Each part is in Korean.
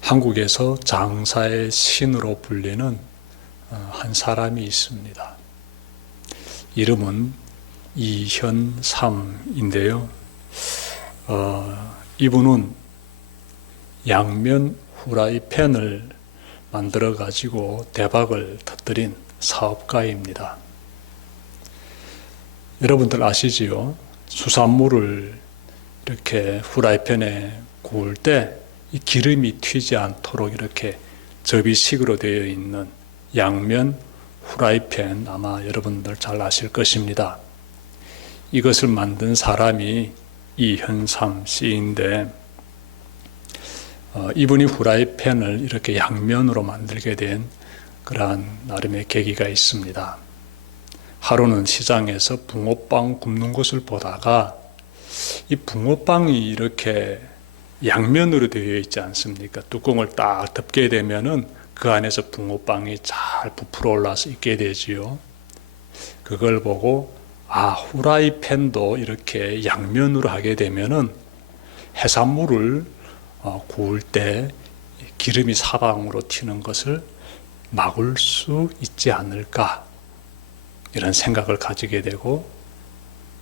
한국에서 장사의 신으로 불리는 한 사람이 있습니다. 이름은 이현삼인데요. 이분은 양면 후라이팬을 만들어 가지고 대박을 터뜨린 사업가입니다. 여러분들 아시지요? 수산물을 이렇게 후라이팬에 구울 때 이 기름이 튀지 않도록 이렇게 접이식으로 되어 있는 양면 후라이팬, 아마 여러분들 잘 아실 것입니다. 이것을 만든 사람이 이현삼 씨인데, 이분이 후라이팬을 이렇게 양면으로 만들게 된 그러한 나름의 계기가 있습니다. 하루는 시장에서 붕어빵 굽는 것을 보다가 이 붕어빵이 이렇게 양면으로 되어 있지 않습니까? 뚜껑을 딱 덮게 되면은 그 안에서 붕어빵이 잘 부풀어 올라서 있게 되지요. 그걸 보고 후라이팬도 이렇게 양면으로 하게 되면은 해산물을 구울 때 기름이 사방으로 튀는 것을 막을 수 있지 않을까, 이런 생각을 가지게 되고,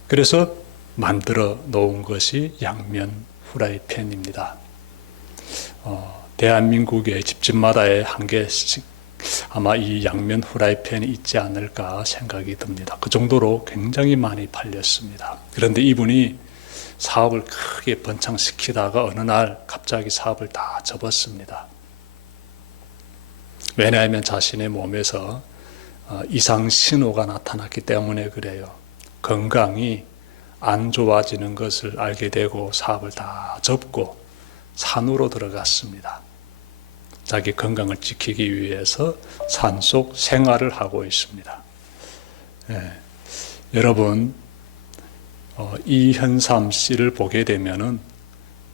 그래서 만들어 놓은 것이 양면 후라이팬입니다. 대한민국의 집집마다에 한 개씩 아마 이 양면 후라이팬이 있지 않을까 생각이 듭니다. 그 정도로 굉장히 많이 팔렸습니다. 그런데 이분이 사업을 크게 번창시키다가 어느 날 갑자기 사업을 다 접었습니다. 왜냐하면 자신의 몸에서 이상 신호가 나타났기 때문에 그래요. 건강이 안 좋아지는 것을 알게 되고 사업을 다 접고 산으로 들어갔습니다. 자기 건강을 지키기 위해서 산속 생활을 하고 있습니다. 여러분, 이현삼 씨를 보게 되면은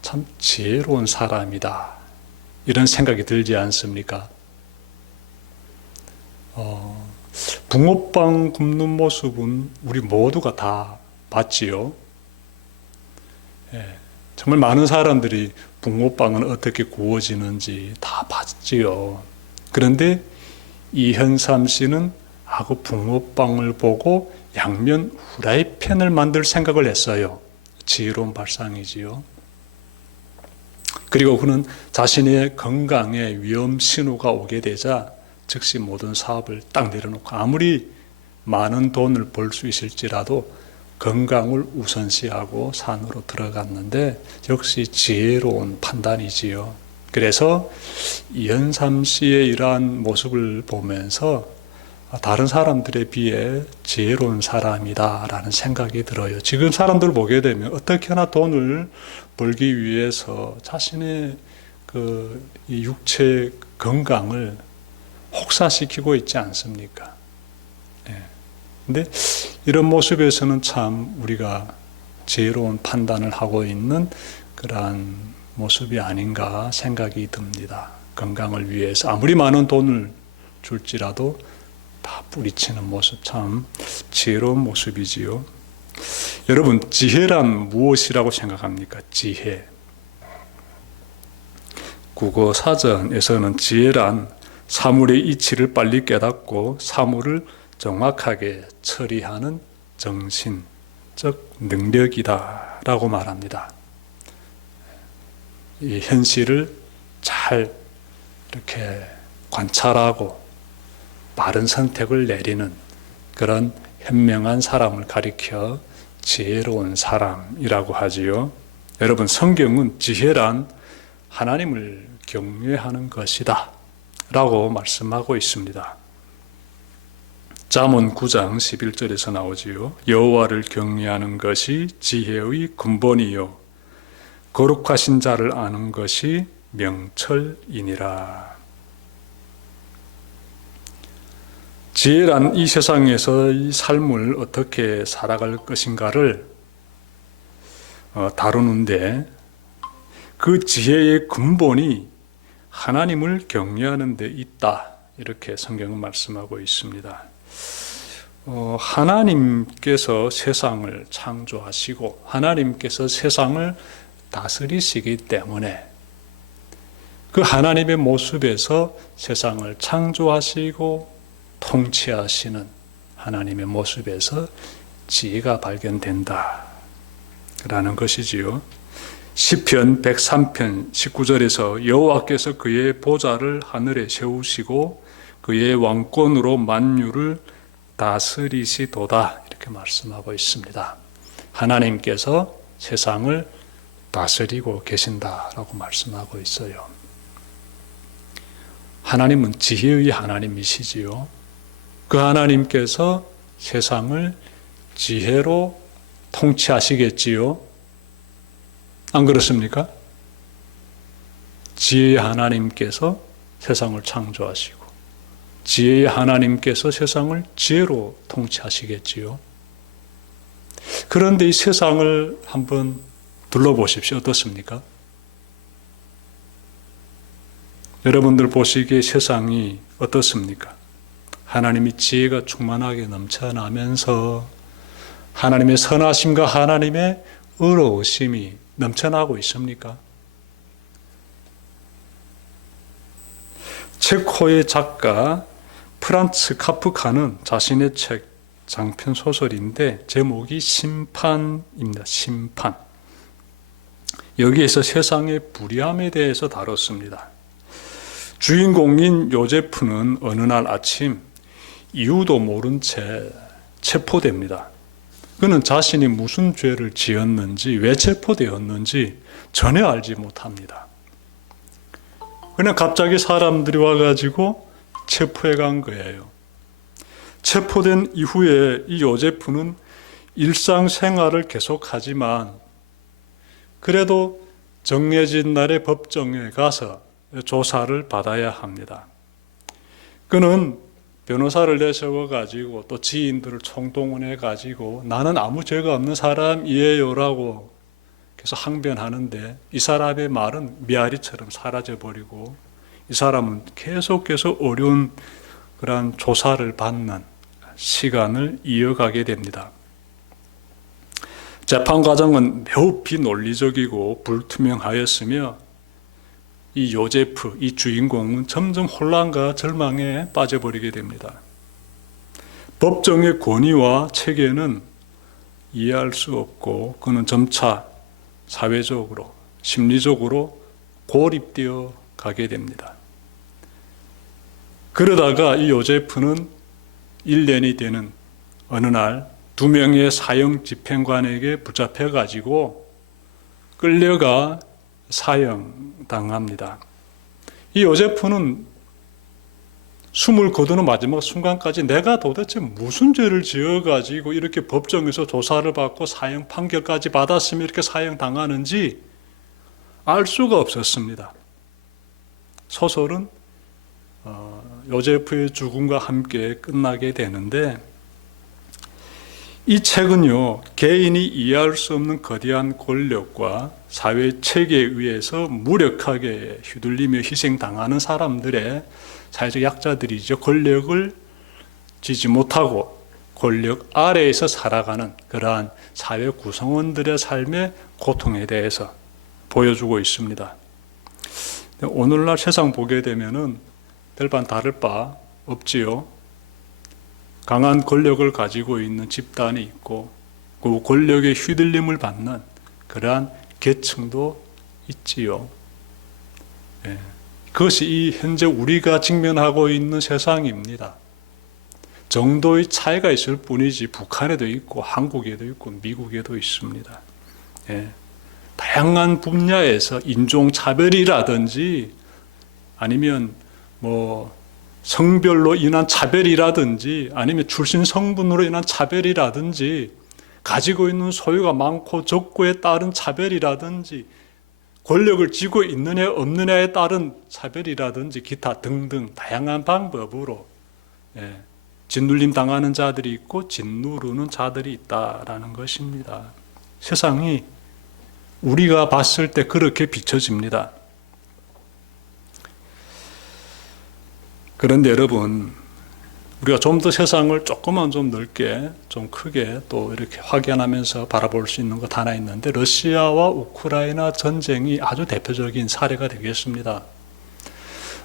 참 지혜로운 사람이다, 이런 생각이 들지 않습니까? 붕어빵 굽는 모습은 우리 모두가 다 봤지요. 정말 많은 사람들이 붕어빵은 어떻게 구워지는지 다 봤지요. 그런데 이현삼 씨는 그 붕어빵을 보고 양면 후라이팬을 만들 생각을 했어요. 지혜로운 발상이지요. 그리고 그는 자신의 건강에 위험 신호가 오게 되자 즉시 모든 사업을 딱 내려놓고 아무리 많은 돈을 벌 수 있을지라도 건강을 우선시하고 산으로 들어갔는데 역시 지혜로운 판단이지요. 그래서 이현삼 씨의 이러한 모습을 보면서 다른 사람들에 비해 지혜로운 사람이다라는 생각이 들어요. 지금 사람들 보게 되면 어떻게나 돈을 벌기 위해서 자신의 이 육체 건강을 혹사시키고 있지 않습니까? 근데 이런 모습에서는 참 우리가 지혜로운 판단을 하고 있는 그러한 모습이 아닌가 생각이 듭니다. 건강을 위해서 아무리 많은 돈을 줄지라도 다 뿌리치는 모습, 참 지혜로운 모습이지요. 여러분, 지혜란 무엇이라고 생각합니까? 지혜. 국어 사전에서는 지혜란 사물의 이치를 빨리 깨닫고 사물을 정확하게 처리하는 정신적 능력이다 라고 말합니다. 이 현실을 잘 이렇게 관찰하고 빠른 선택을 내리는 그런 현명한 사람을 가리켜 지혜로운 사람이라고 하지요. 여러분, 성경은 지혜란 하나님을 경외하는 것이다 라고 말씀하고 있습니다. 잠언 9장 11절에서 나오지요. 여호와를 경외하는 것이 지혜의 근본이요 거룩하신 자를 아는 것이 명철이니라. 지혜란 이 세상에서 이 삶을 어떻게 살아갈 것인가를 다루는데, 그 지혜의 근본이 하나님을 경외하는 데 있다, 이렇게 성경은 말씀하고 있습니다. 하나님께서 세상을 창조하시고 하나님께서 세상을 다스리시기 때문에 그 하나님의 모습에서 세상을 창조하시고 통치하시는 하나님의 모습에서 지혜가 발견된다 라는 것이지요. 시편 103편 19절에서 여호와께서 그의 보좌를 하늘에 세우시고 그의 왕권으로 만유를 다스리시도다 이렇게 말씀하고 있습니다. 하나님께서 세상을 다스리고 계신다라고 말씀하고 있어요. 하나님은 지혜의 하나님이시지요. 그 하나님께서 세상을 지혜로 통치하시겠지요. 안 그렇습니까? 지혜의 하나님께서 세상을 창조하시고 지혜의 하나님께서 세상을 지혜로 통치하시겠지요. 그런데 이 세상을 한번 둘러보십시오. 어떻습니까? 여러분들 보시기에 세상이 어떻습니까? 하나님의 지혜가 충만하게 넘쳐나면서 하나님의 선하심과 하나님의 의로우심이 넘쳐나고 있습니까? 체코의 작가 프란츠 카프카는 자신의 책 장편 소설인데 제목이 심판입니다. 심판. 여기에서 세상의 불의함에 대해서 다뤘습니다. 주인공인 요제프는 어느 날 아침 이유도 모른 채 체포됩니다. 그는 자신이 무슨 죄를 지었는지, 왜 체포되었는지 전혀 알지 못합니다. 그냥 갑자기 사람들이 와가지고 체포해 간 거예요. 체포된 이후에 이 요제프는 일상생활을 계속하지만 그래도 정해진 날에 법정에 가서 조사를 받아야 합니다. 그는 변호사를 내세워가지고 또 지인들을 총동원해가지고 나는 아무 죄가 없는 사람이에요라고 계속 항변하는데 이 사람의 말은 메아리처럼 사라져버리고 이 사람은 계속 어려운 그러한 조사를 받는 시간을 이어가게 됩니다. 재판 과정은 매우 비논리적이고 불투명하였으며 이 요제프, 이 주인공은 점점 혼란과 절망에 빠져버리게 됩니다. 법정의 권위와 체계는 이해할 수 없고 그는 점차 사회적으로, 심리적으로 고립되어 가게 됩니다. 그러다가 이 요제프는 1년이 되는 어느 날 2명의 사형 집행관에게 붙잡혀가지고 끌려가 사형당합니다. 이 요제프는 숨을 거두는 마지막 순간까지 내가 도대체 무슨 죄를 지어가지고 이렇게 법정에서 조사를 받고 사형 판결까지 받았으면 이렇게 사형당하는지 알 수가 없었습니다. 소설은 요제프의 죽음과 함께 끝나게 되는데 이 책은요, 개인이 이해할 수 없는 거대한 권력과 사회 체계에 의해서 무력하게 휘둘리며 희생당하는 사람들의 사회적 약자들이죠. 권력을 지지 못하고 권력 아래에서 살아가는 그러한 사회 구성원들의 삶의 고통에 대해서 보여주고 있습니다. 오늘날 세상 보게 되면은 별반 다를 바 없지요. 강한 권력을 가지고 있는 집단이 있고 그 권력의 휘둘림을 받는 그러한 계층도 있지요. 예. 그것이 이 현재 우리가 직면하고 있는 세상입니다. 정도의 차이가 있을 뿐이지 북한에도 있고 한국에도 있고 미국에도 있습니다. 예. 다양한 분야에서 인종차별이라든지 아니면 성별로 인한 차별이라든지 아니면 출신 성분으로 인한 차별이라든지 가지고 있는 소유가 많고 적고에 따른 차별이라든지 권력을 쥐고 있느냐 없느냐에 따른 차별이라든지 기타 등등 다양한 방법으로 짓눌림 당하는 자들이 있고 짓누르는 자들이 있다라는 것입니다. 세상이 우리가 봤을 때 그렇게 비춰집니다. 그런데 여러분, 우리가 좀 더 세상을 조금만 좀 넓게, 좀 크게 또 이렇게 확연하면서 바라볼 수 있는 것 하나 있는데 러시아와 우크라이나 전쟁이 아주 대표적인 사례가 되겠습니다.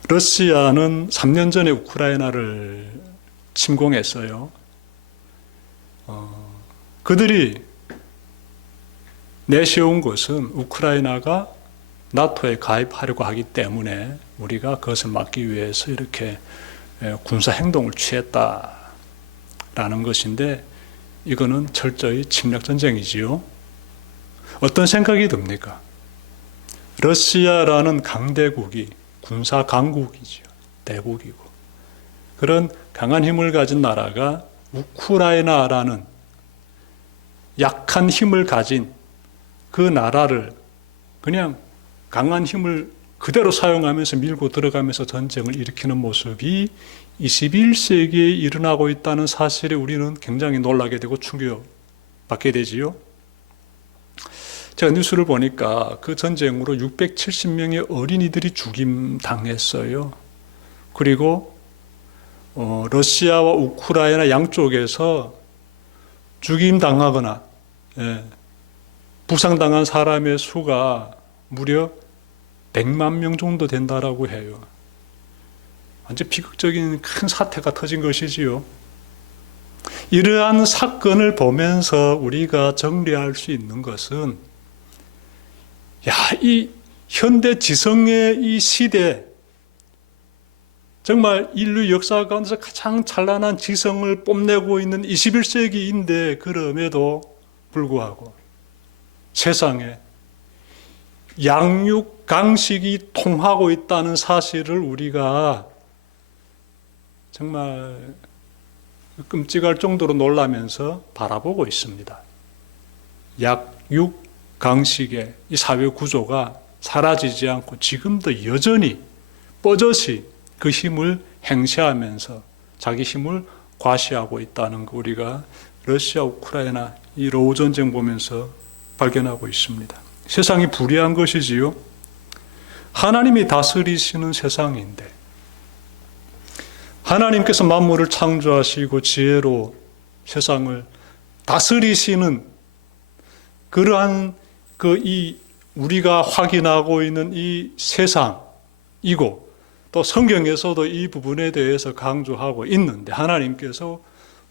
러시아는 3년 전에 우크라이나를 침공했어요. 그들이 내세운 것은 우크라이나가 나토에 가입하려고 하기 때문에 우리가 그것을 막기 위해서 이렇게 군사 행동을 취했다라는 것인데, 이거는 철저히 침략 전쟁이지요. 어떤 생각이 듭니까? 러시아라는 강대국이 군사 강국이죠. 대국이고. 그런 강한 힘을 가진 나라가 우크라이나라는 약한 힘을 가진 그 나라를 그냥 강한 힘을 그대로 사용하면서 밀고 들어가면서 전쟁을 일으키는 모습이 21세기에 일어나고 있다는 사실에 우리는 굉장히 놀라게 되고 충격받게 되지요. 제가 뉴스를 보니까 그 전쟁으로 670명의 어린이들이 죽임당했어요. 그리고 러시아와 우크라이나 양쪽에서 죽임당하거나 부상당한 사람의 수가 무려 100만 명 정도 된다라고 해요. 완전 비극적인 큰 사태가 터진 것이지요. 이러한 사건을 보면서 우리가 정리할 수 있는 것은, 이 현대 지성의 이 시대, 정말 인류 역사 가운데서 가장 찬란한 지성을 뽐내고 있는 21세기인데 그럼에도 불구하고 세상에 양육 강식이 통하고 있다는 사실을 우리가 정말 끔찍할 정도로 놀라면서 바라보고 있습니다. 약육 강식의 이 사회 구조가 사라지지 않고 지금도 여전히 뻗어시 그 힘을 행사하면서 자기 힘을 과시하고 있다는 거, 우리가 러시아, 우크라이나 이 러우 전쟁 보면서 발견하고 있습니다. 세상이 불의한 것이지요. 하나님이 다스리시는 세상인데, 하나님께서 만물을 창조하시고 지혜로 세상을 다스리시는 그러한 우리가 확인하고 있는 이 세상이고, 또 성경에서도 이 부분에 대해서 강조하고 있는데, 하나님께서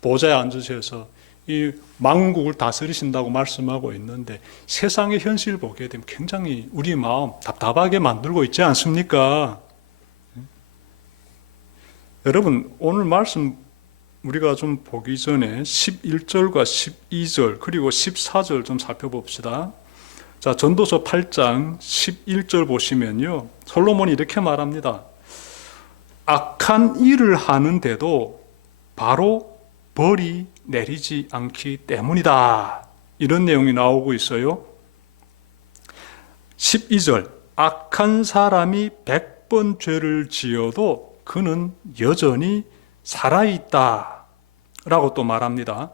보좌에 앉으셔서 이 만국을 다스리신다고 말씀하고 있는데, 세상의 현실을 보게 되면 굉장히 우리 마음 답답하게 만들고 있지 않습니까? 여러분, 오늘 말씀 우리가 좀 보기 전에 11절과 12절 그리고 14절 좀 살펴봅시다. 자, 전도서 8장 11절 보시면요, 솔로몬이 이렇게 말합니다. 악한 일을 하는데도 바로 벌이 내리지 않기 때문이다. 이런 내용이 나오고 있어요. 12절, 악한 사람이 100번 죄를 지어도 그는 여전히 살아있다 라고 또 말합니다.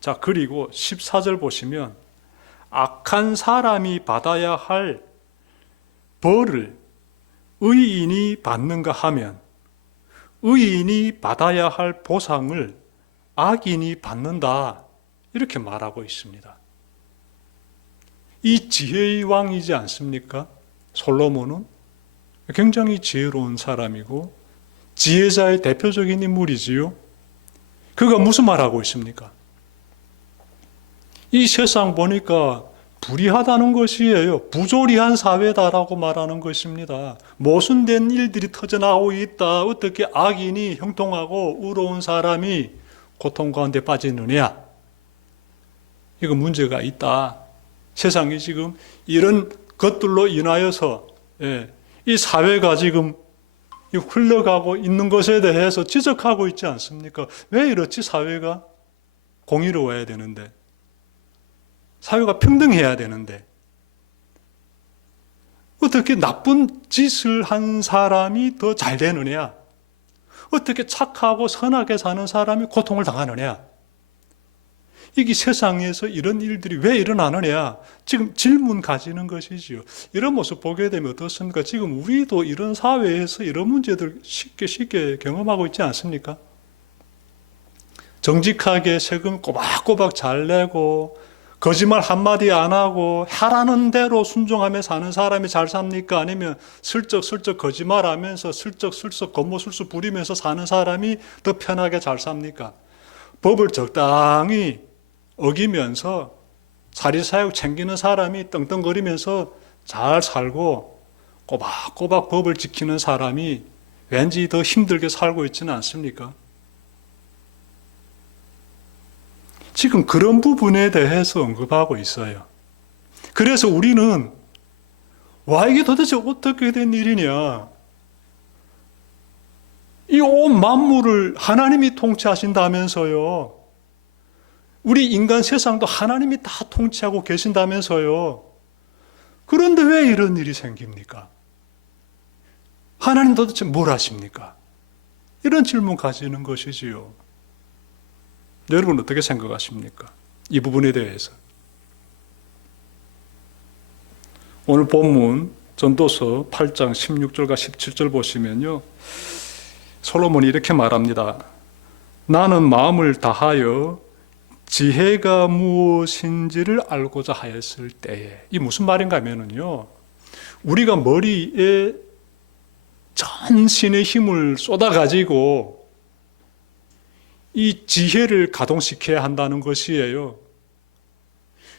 자, 그리고 14절 보시면 악한 사람이 받아야 할 벌을 의인이 받는가 하면 의인이 받아야 할 보상을 악인이 받는다, 이렇게 말하고 있습니다. 이 지혜의 왕이지 않습니까? 솔로몬은 굉장히 지혜로운 사람이고 지혜자의 대표적인 인물이지요. 그가 무슨 말하고 있습니까? 이 세상 보니까 불의하다는 것이에요. 부조리한 사회다라고 말하는 것입니다. 모순된 일들이 터져나오고 있다. 어떻게 악인이 형통하고 의로운 사람이 고통 가운데 빠지느냐? 이거 문제가 있다. 세상이 지금 이런 것들로 인하여서 이 사회가 지금 흘러가고 있는 것에 대해서 지적하고 있지 않습니까? 왜 이렇지? 사회가 공의로워야 되는데, 사회가 평등해야 되는데, 어떻게 나쁜 짓을 한 사람이 더 잘 되느냐? 어떻게 착하고 선하게 사는 사람이 고통을 당하느냐? 이게 세상에서 이런 일들이 왜 일어나느냐? 지금 질문 가지는 것이지요. 이런 모습 보게 되면 어떻습니까? 지금 우리도 이런 사회에서 이런 문제들 쉽게 경험하고 있지 않습니까? 정직하게 세금 꼬박꼬박 잘 내고 거짓말 한마디 안 하고 하라는 대로 순종하며 사는 사람이 잘 삽니까? 아니면 슬쩍슬쩍 거짓말하면서 슬쩍슬쩍 겉모술수 부리면서 사는 사람이 더 편하게 잘 삽니까? 법을 적당히 어기면서 사리사욕 챙기는 사람이 떵떵거리면서 잘 살고 꼬박꼬박 법을 지키는 사람이 왠지 더 힘들게 살고 있지는 않습니까? 지금 그런 부분에 대해서 언급하고 있어요. 그래서 우리는 이게 도대체 어떻게 된 일이냐? 이 온 만물을 하나님이 통치하신다면서요. 우리 인간 세상도 하나님이 다 통치하고 계신다면서요. 그런데 왜 이런 일이 생깁니까? 하나님 도대체 뭘 하십니까? 이런 질문 가지는 것이지요. 여러분 어떻게 생각하십니까? 이 부분에 대해서. 오늘 본문 전도서 8장 16절과 17절 보시면요. 솔로몬이 이렇게 말합니다. 나는 마음을 다하여 지혜가 무엇인지를 알고자 하였을 때에. 이 무슨 말인가 하면요. 우리가 머리에 전신의 힘을 쏟아가지고 이 지혜를 가동시켜야 한다는 것이에요.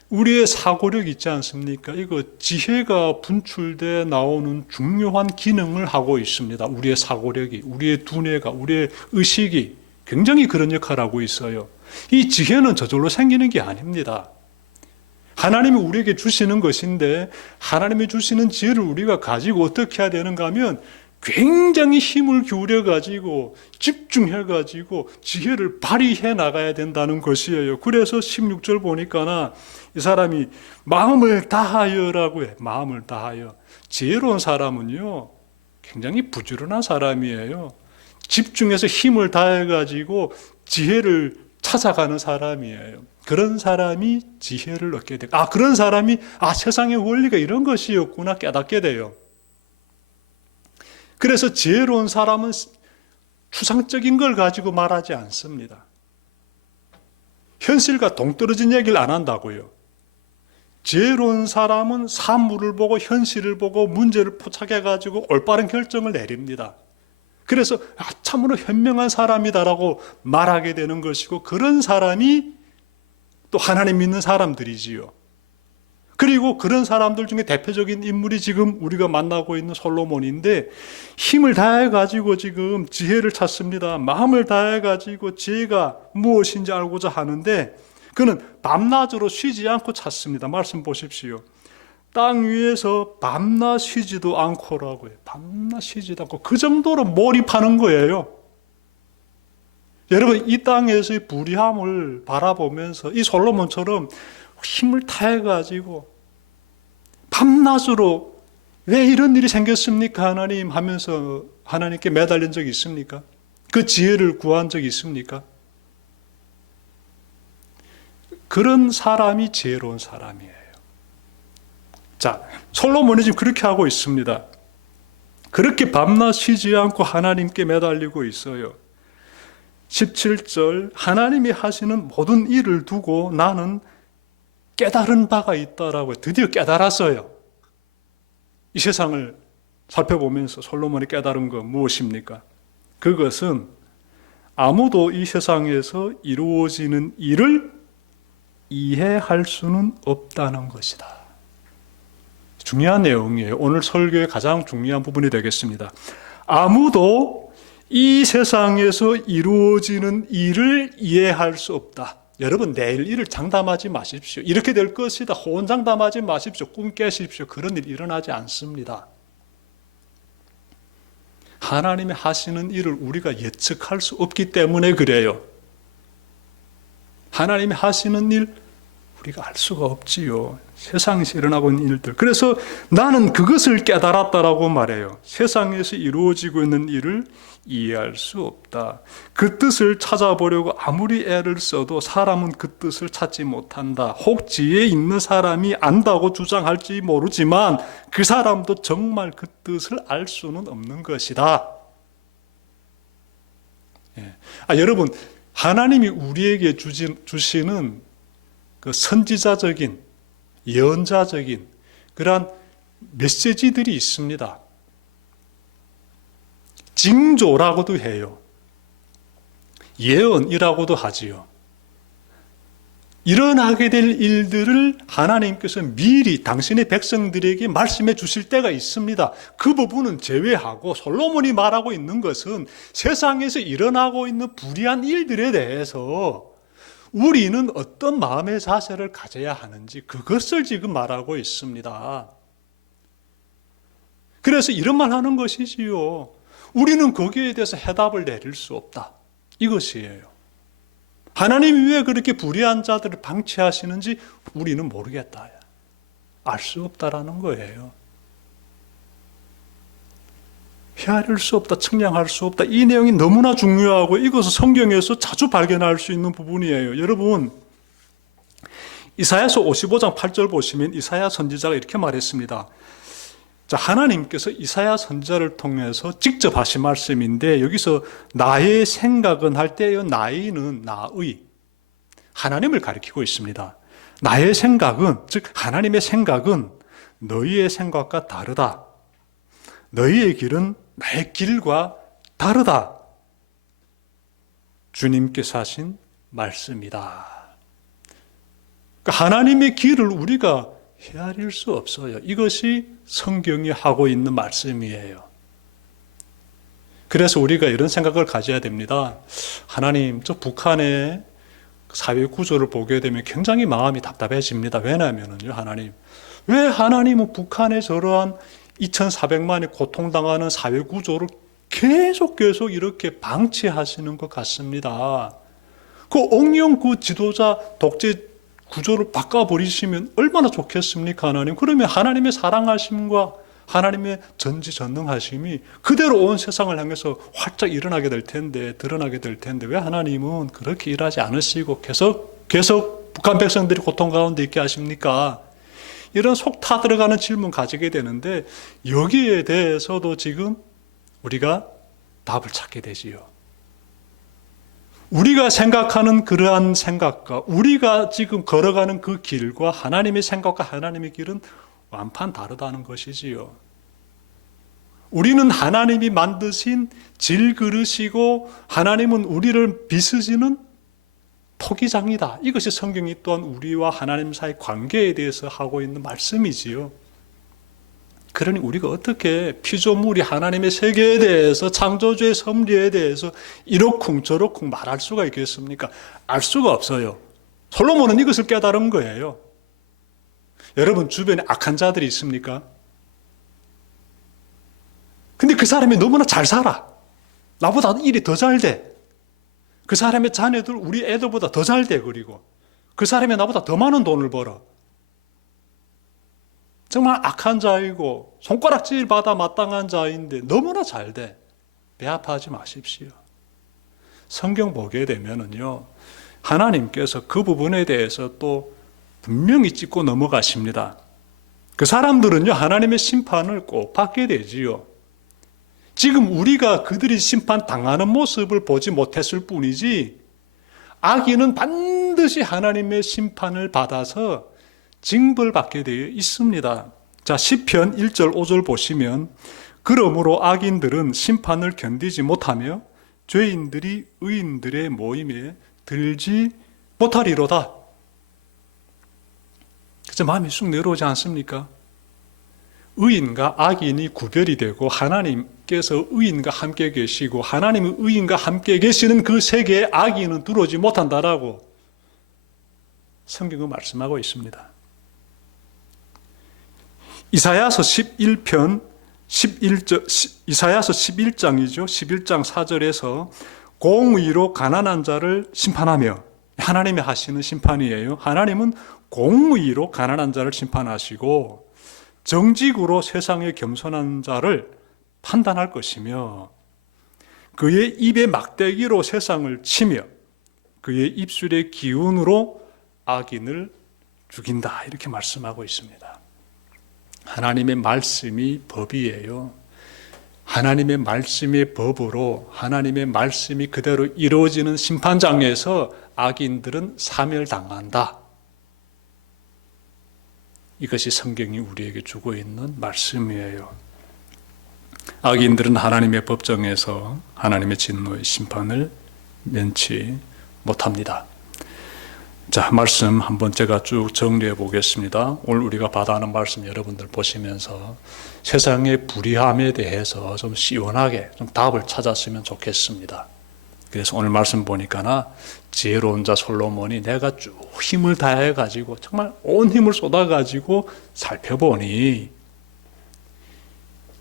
우리의 사고력 있지 않습니까? 이거 지혜가 분출돼 나오는 중요한 기능을 하고 있습니다. 우리의 사고력이, 우리의 두뇌가, 우리의 의식이 굉장히 그런 역할을 하고 있어요. 이 지혜는 저절로 생기는 게 아닙니다. 하나님이 우리에게 주시는 것인데 하나님이 주시는 지혜를 우리가 가지고 어떻게 해야 되는가 하면 굉장히 힘을 기울여가지고 집중해가지고 지혜를 발휘해 나가야 된다는 것이에요. 그래서 16절 보니까 이 사람이 마음을 다하여라고 해. 마음을 다하여. 지혜로운 사람은요 굉장히 부지런한 사람이에요. 집중해서 힘을 다해가지고 지혜를 찾아가는 사람이에요. 그런 사람이 지혜를 얻게 돼요. 그런 사람이 세상의 원리가 이런 것이었구나 깨닫게 돼요. 그래서 지혜로운 사람은 추상적인 걸 가지고 말하지 않습니다. 현실과 동떨어진 얘기를 안 한다고요. 지혜로운 사람은 사물을 보고 현실을 보고 문제를 포착해가지고 올바른 결정을 내립니다. 그래서 참으로 현명한 사람이다라고 말하게 되는 것이고 그런 사람이 또 하나님 믿는 사람들이지요. 그리고 그런 사람들 중에 대표적인 인물이 지금 우리가 만나고 있는 솔로몬인데 힘을 다해가지고 지금 지혜를 찾습니다. 마음을 다해가지고 지혜가 무엇인지 알고자 하는데 그는 밤낮으로 쉬지 않고 찾습니다. 말씀 보십시오. 땅 위에서 밤낮 쉬지도 않고라고 해요. 밤낮 쉬지도 않고 그 정도로 몰입하는 거예요. 여러분 이 땅에서의 불의함을 바라보면서 이 솔로몬처럼 힘을 다해가지고 밤낮으로 왜 이런 일이 생겼습니까? 하나님 하면서 하나님께 매달린 적이 있습니까? 그 지혜를 구한 적이 있습니까? 그런 사람이 지혜로운 사람이에요. 자, 솔로몬이 지금 그렇게 하고 있습니다. 그렇게 밤낮 쉬지 않고 하나님께 매달리고 있어요. 17절 하나님이 하시는 모든 일을 두고 나는 깨달은 바가 있다라고 드디어 깨달았어요. 이 세상을 살펴보면서 솔로몬이 깨달은 건 무엇입니까? 그것은 아무도 이 세상에서 이루어지는 일을 이해할 수는 없다는 것이다. 중요한 내용이에요. 오늘 설교의 가장 중요한 부분이 되겠습니다. 아무도 이 세상에서 이루어지는 일을 이해할 수 없다. 여러분 내일 일을 장담하지 마십시오. 이렇게 될 것이다. 호언장담하지 마십시오. 꿈 깨십시오. 그런 일 일어나지 않습니다. 하나님이 하시는 일을 우리가 예측할 수 없기 때문에 그래요. 하나님이 하시는 일 우리가 알 수가 없지요. 세상에서 일어나고 있는 일들. 그래서 나는 그것을 깨달았다라고 말해요. 세상에서 이루어지고 있는 일을 이해할 수 없다. 그 뜻을 찾아보려고 아무리 애를 써도 사람은 그 뜻을 찾지 못한다. 혹 지혜 있는 사람이 안다고 주장할지 모르지만 그 사람도 정말 그 뜻을 알 수는 없는 것이다. 여러분 하나님이 우리에게 주시는 그 선지자적인, 예언자적인 그러한 메시지들이 있습니다. 징조라고도 해요. 예언이라고도 하지요. 일어나게 될 일들을 하나님께서 미리 당신의 백성들에게 말씀해 주실 때가 있습니다. 그 부분은 제외하고 솔로몬이 말하고 있는 것은 세상에서 일어나고 있는 불의한 일들에 대해서 우리는 어떤 마음의 자세를 가져야 하는지 그것을 지금 말하고 있습니다. 그래서 이런 말 하는 것이지요. 우리는 거기에 대해서 해답을 내릴 수 없다. 이것이에요. 하나님이 왜 그렇게 불의한 자들을 방치하시는지 우리는 모르겠다. 알 수 없다라는 거예요. 헤아릴 수 없다, 측량할 수 없다. 이 내용이 너무나 중요하고 이것은 성경에서 자주 발견할 수 있는 부분이에요. 여러분, 이사야서 55장 8절 보시면 이사야 선지자가 이렇게 말했습니다. 자, 하나님께서 이사야 선지자를 통해서 직접 하신 말씀인데 여기서 나의 생각은 할 때의 나의는 나의 하나님을 가리키고 있습니다. 나의 생각은 즉 하나님의 생각은 너희의 생각과 다르다. 너희의 길은 나의 길과 다르다. 주님께서 하신 말씀이다. 그러니까 하나님의 길을 우리가 헤아릴 수 없어요. 이것이 성경이 하고 있는 말씀이에요. 그래서 우리가 이런 생각을 가져야 됩니다. 하나님, 저 북한의 사회 구조를 보게 되면 굉장히 마음이 답답해집니다. 왜냐하면요, 하나님, 왜 하나님은 북한의 저러한 2,400만이 고통당하는 사회 구조를 계속 이렇게 방치하시는 것 같습니다. 그 옥령 그 지도자 독재 구조를 바꿔버리시면 얼마나 좋겠습니까, 하나님? 그러면 하나님의 사랑하심과 하나님의 전지전능하심이 그대로 온 세상을 향해서 활짝 일어나게 될 텐데, 드러나게 될 텐데, 왜 하나님은 그렇게 일하지 않으시고 계속 북한 백성들이 고통 가운데 있게 하십니까? 이런 속 타들어가는 질문 가지게 되는데, 여기에 대해서도 지금 우리가 답을 찾게 되지요. 우리가 생각하는 그러한 생각과 우리가 지금 걸어가는 그 길과 하나님의 생각과 하나님의 길은 완판 다르다는 것이지요. 우리는 하나님이 만드신 질그릇이고 하나님은 우리를 빚으시는 토기장이다. 이것이 성경이 또한 우리와 하나님 사이 관계에 대해서 하고 있는 말씀이지요. 그러니 우리가 어떻게 피조물이 하나님의 세계에 대해서 창조주의 섭리에 대해서 이러쿵 저러쿵 말할 수가 있겠습니까? 알 수가 없어요. 솔로몬은 이것을 깨달은 거예요. 여러분 주변에 악한 자들이 있습니까? 근데 그 사람이 너무나 잘 살아. 나보다 일이 더 잘 돼. 그 사람의 자녀들 우리 애들보다 더 잘 돼. 그리고 그 사람이 나보다 더 많은 돈을 벌어. 정말 악한 자이고 손가락질 받아 마땅한 자인데 너무나 잘 돼. 배 아파하지 마십시오. 성경 보게 되면은요, 하나님께서 그 부분에 대해서 또 분명히 짚고 넘어가십니다. 그 사람들은요, 하나님의 심판을 꼭 받게 되지요. 지금 우리가 그들이 심판 당하는 모습을 보지 못했을 뿐이지, 악인은 반드시 하나님의 심판을 받아서 징벌받게 되어 있습니다. 자, 시편 1절 5절 보시면 그러므로 악인들은 심판을 견디지 못하며 죄인들이 의인들의 모임에 들지 못하리로다. 그래서 마음이 쑥 내려오지 않습니까? 의인과 악인이 구별이 되고 하나님께서 의인과 함께 계시고 하나님의 의인과 함께 계시는 그 세계에 악인은 들어오지 못한다라고 성경은 말씀하고 있습니다. 이사야서 11편 11절, 이사야서 11장이죠. 11장 4절에서 공의로 가난한 자를 심판하며, 하나님이 하시는 심판이에요. 하나님은 공의로 가난한 자를 심판하시고 정직으로 세상의 겸손한 자를 판단할 것이며 그의 입의 막대기로 세상을 치며 그의 입술의 기운으로 악인을 죽인다. 이렇게 말씀하고 있습니다. 하나님의 말씀이 법이에요. 하나님의 말씀의 법으로 하나님의 말씀이 그대로 이루어지는 심판장에서 악인들은 사멸당한다. 이것이 성경이 우리에게 주고 있는 말씀이에요. 악인들은 하나님의 법정에서 하나님의 진노의 심판을 면치 못합니다. 자, 말씀 한번 제가 쭉 정리해 보겠습니다. 오늘 우리가 받아하는 말씀 여러분들 보시면서 세상의 불의함에 대해서 좀 시원하게 좀 답을 찾았으면 좋겠습니다. 그래서 오늘 말씀 보니까나 지혜로운 자 솔로몬이 내가 쭉 힘을 다해 가지고 정말 온 힘을 쏟아 가지고 살펴보니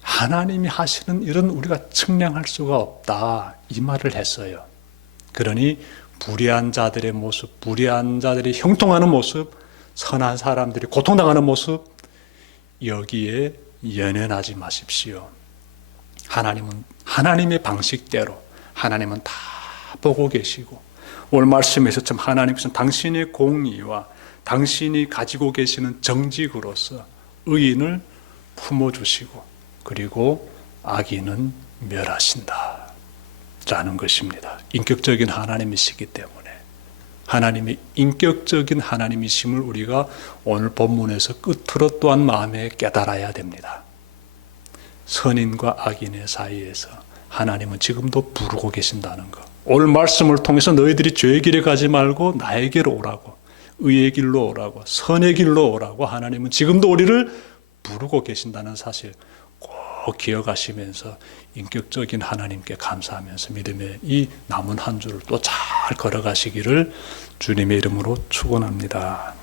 하나님이 하시는 일은 우리가 측량할 수가 없다, 이 말을 했어요. 그러니 불의한 자들의 모습, 불의한 자들이 형통하는 모습, 선한 사람들이 고통당하는 모습, 여기에 연연하지 마십시오. 하나님은 하나님의 방식대로 하나님은 다 보고 계시고, 오늘 말씀에서 참 하나님께서는 당신의 공의와 당신이 가지고 계시는 정직으로서 의인을 품어주시고 그리고 악인은 멸하신다 라는 것입니다. 인격적인 하나님이시기 때문에 하나님의 인격적인 하나님이심을 우리가 오늘 본문에서 끝으로 또한 마음에 깨달아야 됩니다. 선인과 악인의 사이에서 하나님은 지금도 부르고 계신다는 것. 오늘 말씀을 통해서 너희들이 죄의 길에 가지 말고 나에게로 오라고, 의의 길로 오라고, 선의 길로 오라고 하나님은 지금도 우리를 부르고 계신다는 사실 꼭 기억하시면서 인격적인 하나님께 감사하면서 믿음의 이 남은 한 주를 또 잘 걸어가시기를 주님의 이름으로 축원합니다.